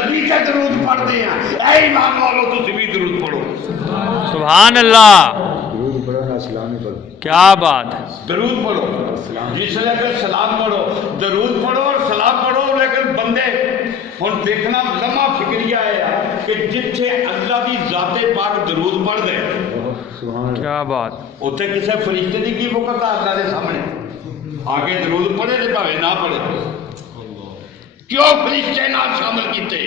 نبی تے درود پڑھتے ہیں، اے ایمان والو تسی بھی درود پڑھو۔ سبحان اللہ، درود پڑھو نہ سلام ہی پڑھو۔ کیا بات ہے۔ درود پڑھو، جس لئے سلام پڑھو، درود پڑھو اور سلام پڑھو، لیکن بندے ہن دیکھنا لمحہ فکریہ ہے کہ جتھے اللہ دی ذات پاک درود پڑھ دے سبحان اللہ۔ کیا بات، اتنے کسی فرشتے کی کی وقت اللہ کے سامنے آگے درود پڑھے تو بھاوے نہ پڑھے۔ کیوں فرشتے نہ شامل کیتے؟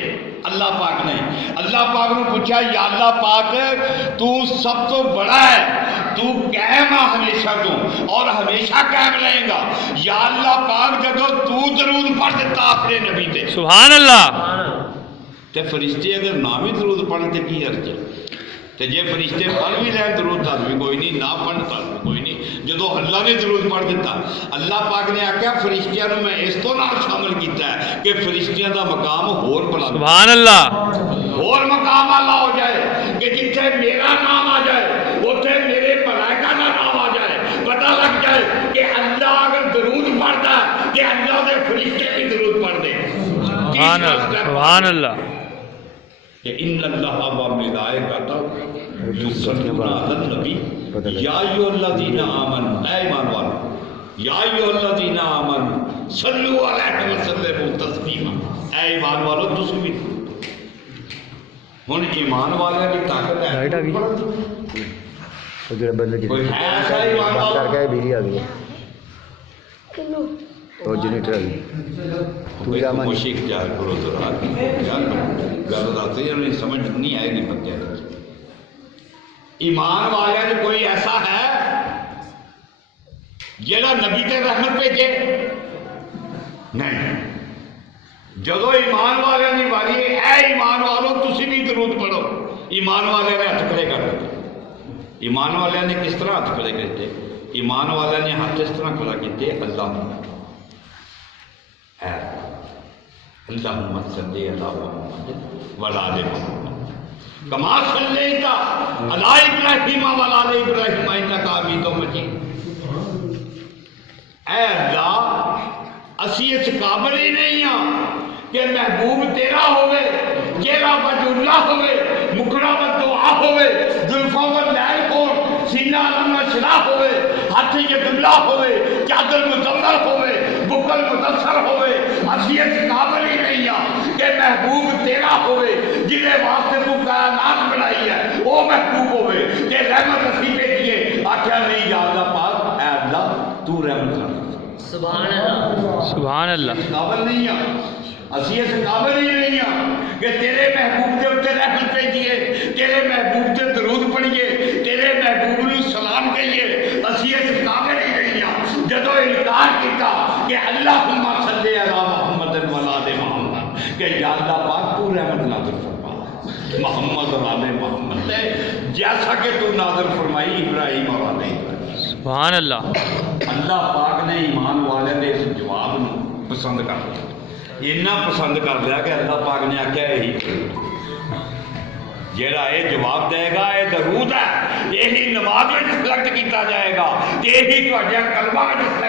اللہ پاک نے اللہ پاک نے پوچھا یا اللہ پاک تو سب تو بڑا ہے، تو قائم ہے ہمیشہ تو اور ہمیشہ قائم رہے گا، یا اللہ پاک جدو تو درود پڑھ دیتا اپنے نبی تے سبحان اللہ۔ تے فرشتے اگر نہ بھی درود پڑھن تے کی عرض ہے؟ تے جے فرشتے پڑھ بھی لیں درود تر بھی کوئی نہیں، نہ پڑھ تر بھی کوئی نہیں، جدو اللہ نے درود پڑھ دیتا اللہ پاک نے آکھیا فرشتیاں نو میں اس تو نال شامل کیتا ہے کہ فرشتیاں دا مقام ہور بلند، سبحان اللہ، اور مقام اللہ ہو جائے کہ جتھے میرا نام آ جائے اتنے میرے ملائکہ کا نام آ جائے، پتہ لگ جائے کہ اللہ اگر درود پڑھتا ہے کہ اللہ دے فرشتے بھی درود پڑھ دیں۔ سبحان اللہ، سبحان اللہ۔ کہ ان اللہ و ملائکتہ یصلون علی النبی یا ایھا الذین آمنوا، اے ایمان والو یا ایھا الذین آمنوا صلوا علیہ وسلموا تسلیما، اے ایمان والو تسی بھی ہن ایمان والے کی طاقت ہے لائٹ آ گئی۔ وہ جو بدل کی کوئی ہے ایسا ایمان بات کر والا؟ کے بجلی آ گئی اور جنریٹر آ گئی۔ تو کیا مان کوشش اختیار کرو تو رات گل آتی ہے انہیں سمجھ نہیں آئے گی بندے ایمان والے نے کوئی ایسا ہے جڑا نبی تے رحمت بھیجے؟ نہیں۔ جدو ایمان والے کی واری ہے اے ایمان والو تسی بھی درود پڑھو، ایمان والے نے ہاتھ کھڑے کر دیتے۔ ایمان والے نے کس طرح ہاتھ کھڑے کرتے؟ ایمان والے نے ہاتھ اس طرح کھڑا کیتے اللہ اللہم صلی علی محمد وعلی آل محمد کما صلیت علی ابراہیم وعلی آل ابراہیم انک حمید مجید۔ اے اللہ اسی اس قابل ہی نہیں ہاں کہ محبوب تیرا ہوئے، چہرہ وجہ اللہ ہوئے، مکھڑا و دعا ہوئے، زلفاں و لائل ہو، سینہ علم شرح ہوئے، ہاتھ ید اللہ ہوئے، چادر مزمر ہوئے، بکل مدثر ہوئے، اسی اس قابل ہی نہیں ہاں کہ محبوب تیرا ہوئے جنہیں واسطے تو کائنات بنائی ہے وہ محبوب ہوئے کہ رحمت اسی بھیجیے۔ آخیا نہیں یا اللہ پاک اے اللہ تو رحمت کر۔ سبحان اللہ، سبحان اللہ۔ قابل نہیں ہاں، اسی اس قابل ہی نہیں ہاں کہ تیرے محبوب کے اتنے رحمت بھیجیے، تیرے محبوب سے درود پڑھیے، تیرے محبوب نے سلام کہیے، اسی اس قابل ہی نہیں ہاں۔ جدو انکار کیتا کہ اللہم صلی علی محمد وعلی آل محمد کہ یا اللہ پاک تو رحمت نازل فرما محمد اور آل محمد سے جیسا کہ تو نازل فرمائی ابراہیم اور آل ابراہیم۔ سبحان اللہ۔ اللہ پاک نے ایمان والے نے اس جواب نو پسند کر لیا، اتنا پسند کر لیا کہ اللہ پاک نے آخیا یہی جیڑا یہ جواب دے گا یہ درود ہے، یہی نماز میں سلیکٹ کیتا جائے گا، یہی تہاڈے کلمہ میں